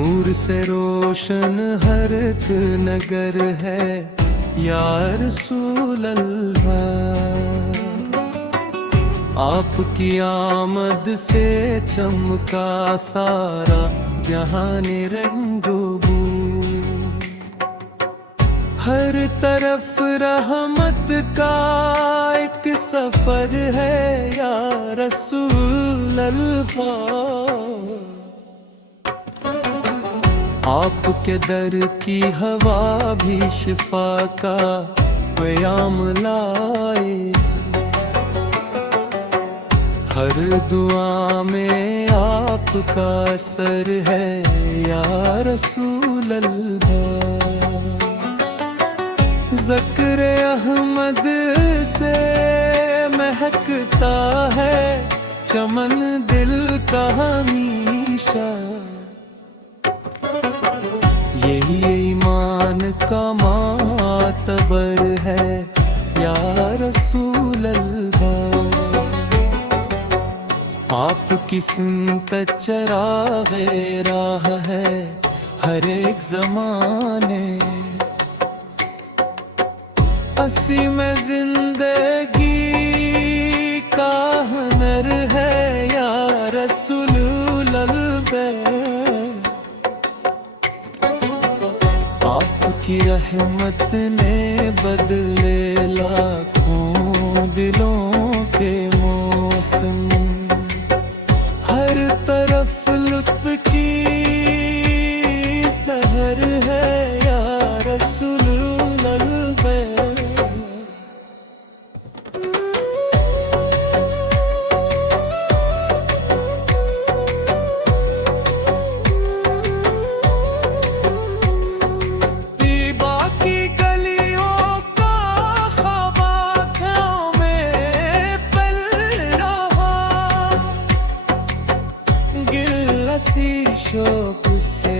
नूर से रोशन हर एक नगर है या रसूल अल्लाह। आपकी आमद से चमका सारा जहान रंगो। हर तरफ रहमत का एक सफर है या रसूल अल्लाह। आपके दर की हवा भी शिफा का प्याम लाए। हर दुआ में आपका असर है या रसूल अल्लाह। ज़िक्र अहमद से महकता है चमन दिल का हमेशा। यही ईमान का मातबर है या रसूल अल्लाह। आपकी सुन्नत चराग़े राह है हर एक ज़माने। हंसी में जिंदगी का हुनर है या रसूल अल्लाह। आपकी रहमत ने बदले लाखों दिलों के मौसम। हर तरफ लुत्फ की सहर है या रसूल अल्लाह। शौक से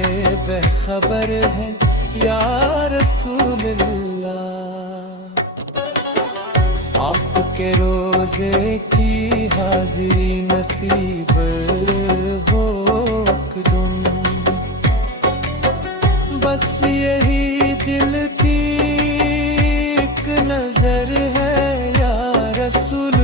बेखबर है या रसूल अल्लाह। आपके रोजे की हाजिरी नसीब हो तुम। बस यही दिल की एक नजर है या रसूल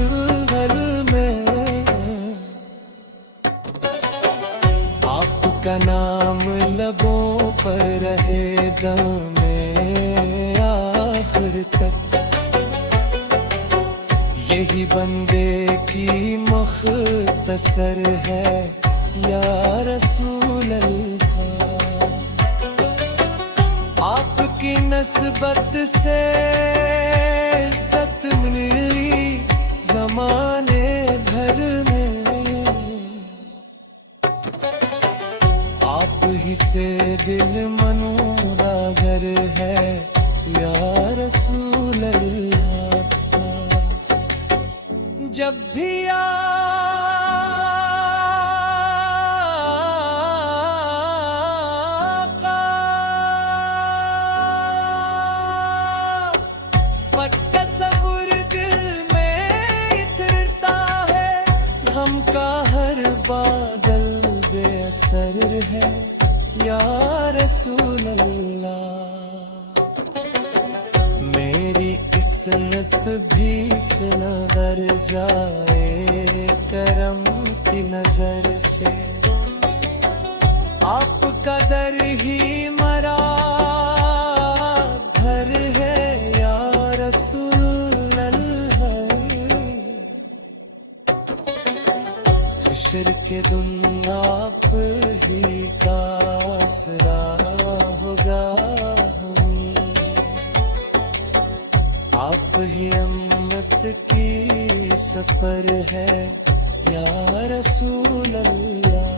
का नाम लबों पर रहे दमे आखिर तक। यही बंदे की मुख्तसर है या रसूल अल्लाह। आपकी नस्बत से इज्जत मिली ज़माने भर में। ही से दिल मनूरा घर है या रसूल अल्लाह। जब भी आका पट तस्वुर दिल में इतरता है। गम का हर बादल बेअसर है या रसूल अल्लाह। मेरी किस्मत भी सनवर जाए करम की नजर से। आपका दर ही मरा घर है या रसूल अल्लाह। हश्र के दिन आप ही का आसरा होगा हमें। आप ही अम्मत की सफर है या रसूल अल्लाह।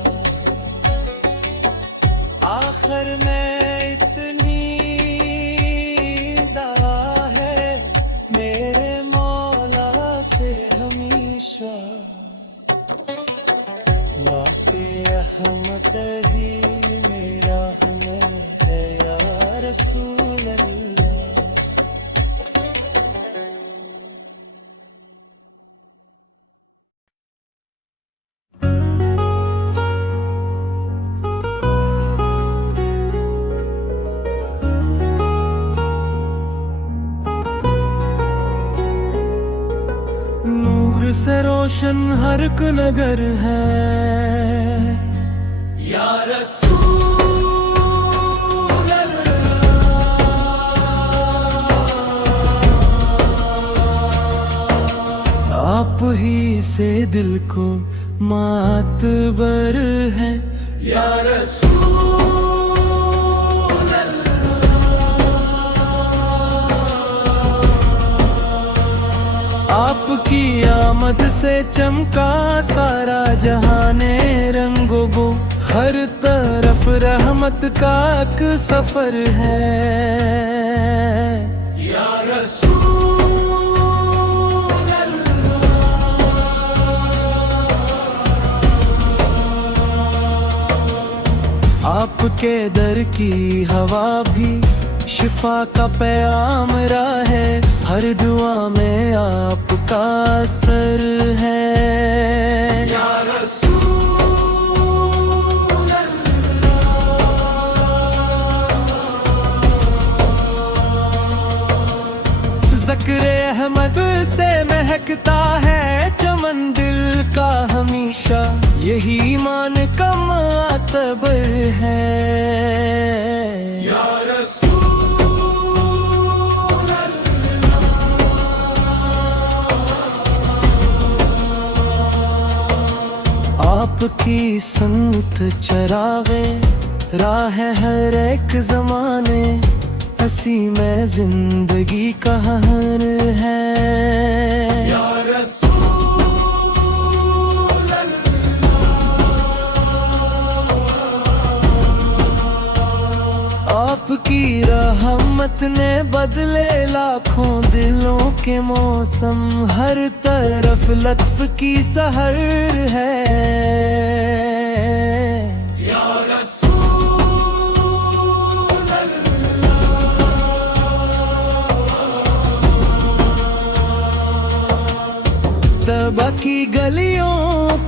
आखिर में इतनी दुआ है मेरे मौला से हमेशा। लौटे अहमद ही मेरा है या रसूल अल्लाह। से रोशन हर एक नगर है। या रसूल अल्लाह, आप ही से दिल को मातबर है। या रसूल अल्लाह, आपकी आमद से चमका सारा जहाने रंगो बो, हर तरफ रहमत का एक सफर है। या रसूल अल्लाह, आपके दर की हवा भी शिफा का पैगाम है। हर दुआ में आपका असर है। या रसूल अल्लाह, ज़िक्र अहमद से महकता है चमन दिल का हमेशा, यही ईमान का मातबर है। या रसूल अल्लाह, आपकी संत चरागे राह हर एक जमाने, हंसी में जिंदगी का हर है। या रसूल अल्लाह, आपकी रहमत ने बदले लाखों दिलों के मौसम, हर तरफ लत्फ की सहर है। या रसूल अल्लाह, तबा की गलियों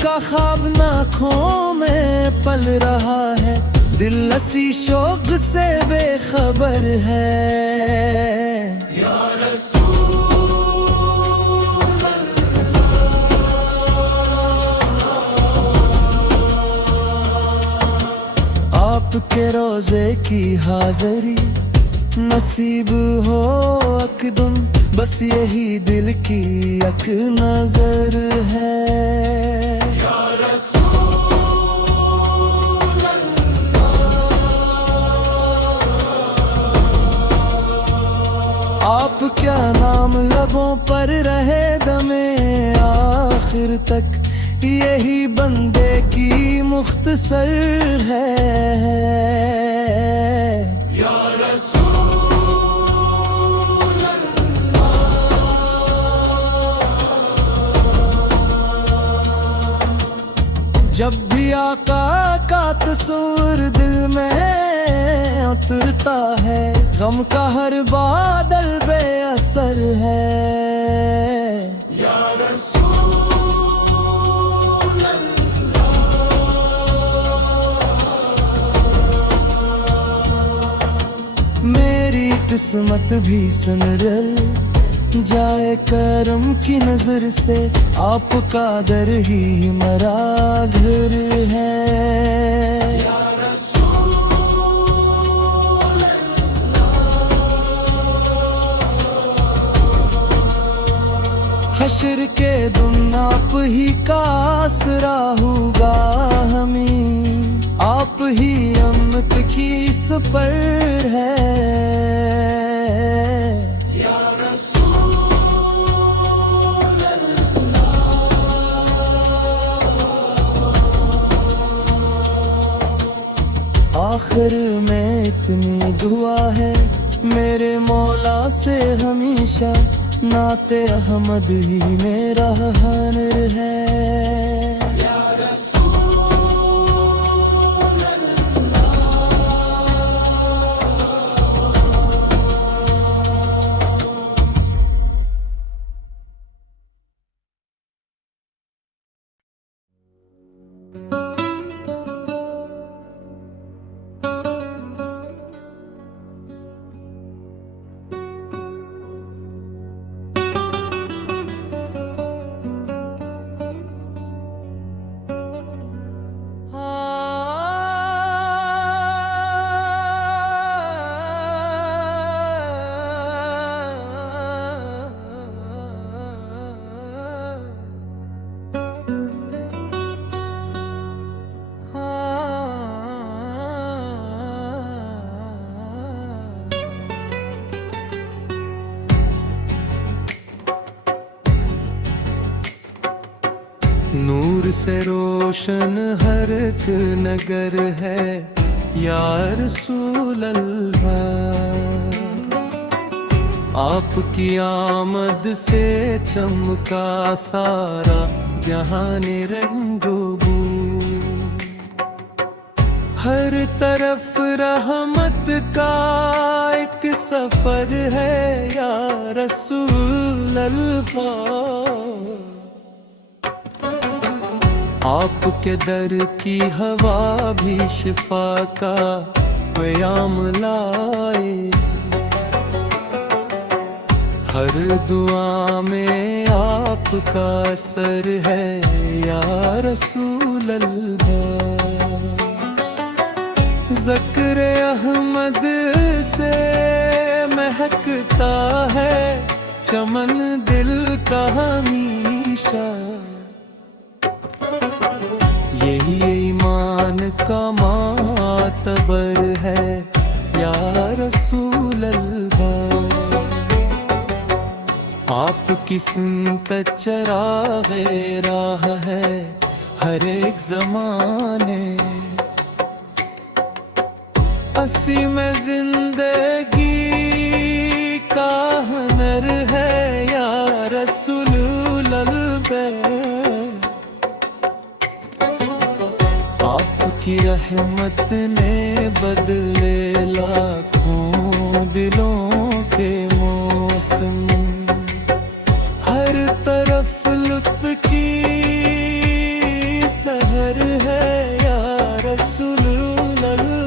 का ख्वाब आँखों में पल रहा है, दिल लसी शौक से बेखबर है। या रसूल अल्लाह, आपके रोजे की हाज़री नसीब हो अकदम, बस यही दिल की एक नजर है। या रसूल अल्लाह, आप क्या नाम लबों पर रहे दमे आखिर तक, यही बंदे की मुख्तसर है। या रसूल अल्लाह, जब भी आका का तस्वीर दिल में उतरता है, गम का हर बादल बेअसर है। या रसूल अल्लाह, मेरी किस्मत भी सनरल जाए करम की नजर से, आपका दर ही हमारा घर है। या रसूल अल्लाह, हश्र के दिन आप ही का आसरा होगा हमें, आप ही अमत की सपर है। या रसूल अल्लाह, आखिर में इतनी दुआ है मेरे मौला से हमेशा, नाते अहमद ही मेरा हनर है। या रसूल अल्लाह। नूर से रोशन हर एक नगर है या रसूल अल्लाह। आपकी आमद से चमका सारा जहान रंगो बू। हर तरफ रहमत का एक सफर है या रसूल अल्लाह। आपके दर की हवा भी शिफा का प्याम लाए। हर दुआ में आपका असर है या रसूल अल्लाह। ज़िक्र अहमद से महकता है चमन दिल का हमेशा। यही ईमान का मातबर है या रसूल अल्लाह। आपकी सुन्नत चराग़े राह है हर एक ज़माने। असी में जिंदगी का हुनर है या रसूल अल्लाह। आपकी रहमत ने बदले लाखों दिलों के मौसम। हर तरफ लुत्फ की सहर है या रसूल अल्लाह।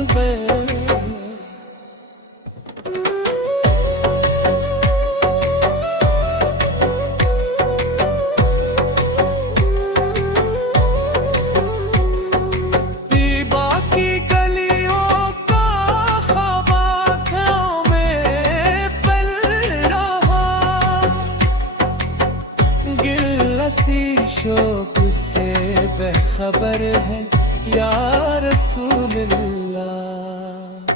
शौक से बेखबर है या रसूल अल्लाह।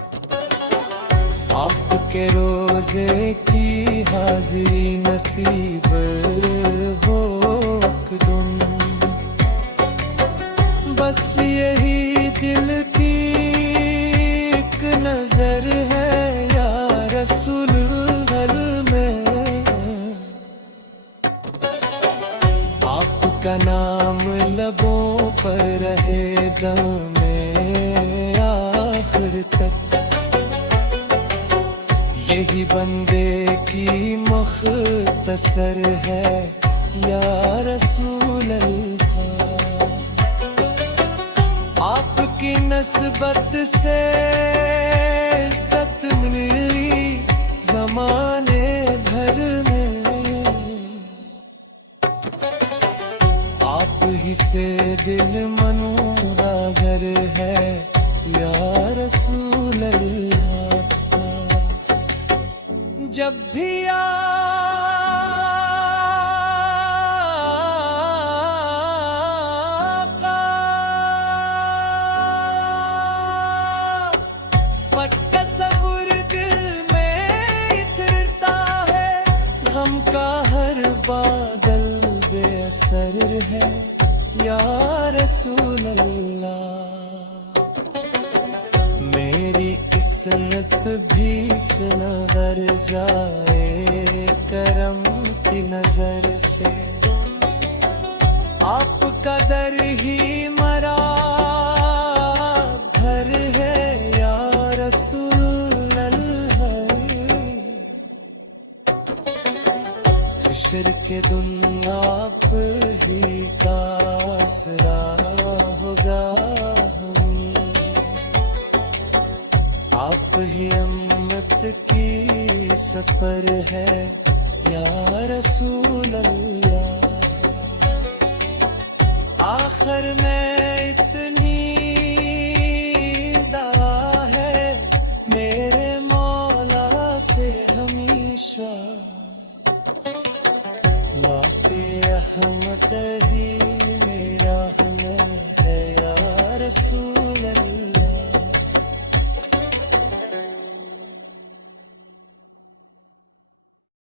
आपके रोजे की हाजिरी नसीब हो तुम। बस यही दिल की एक नजर है या रसूल का नाम लबों पर रहे दमे आखिर तक। यही बंदे की मुख्तसर है या रसूल अल्लाह। आपकी नस्बत से इज्जत मिली ज़माने भर में। ही से दिल मनूरा घर है या रसूल अल्लाह। जब भी आका पक तस्वुर दिल में इतरता है। गम का हर बादल बेअसर है या रसूल अल्लाह। मेरी किस्मत भी सनवर जाए करम की नजर से। आपका दर ही मरा घर है या रसूल अल्लाह। हश्र के दिन आप ही का आसरा होगा हम। आप ही अम्मत की सफर है या रसूल अल्लाह। आखिर में इतनी दुआ है मेरे मौला से हमेशा। लौटे अहमद ही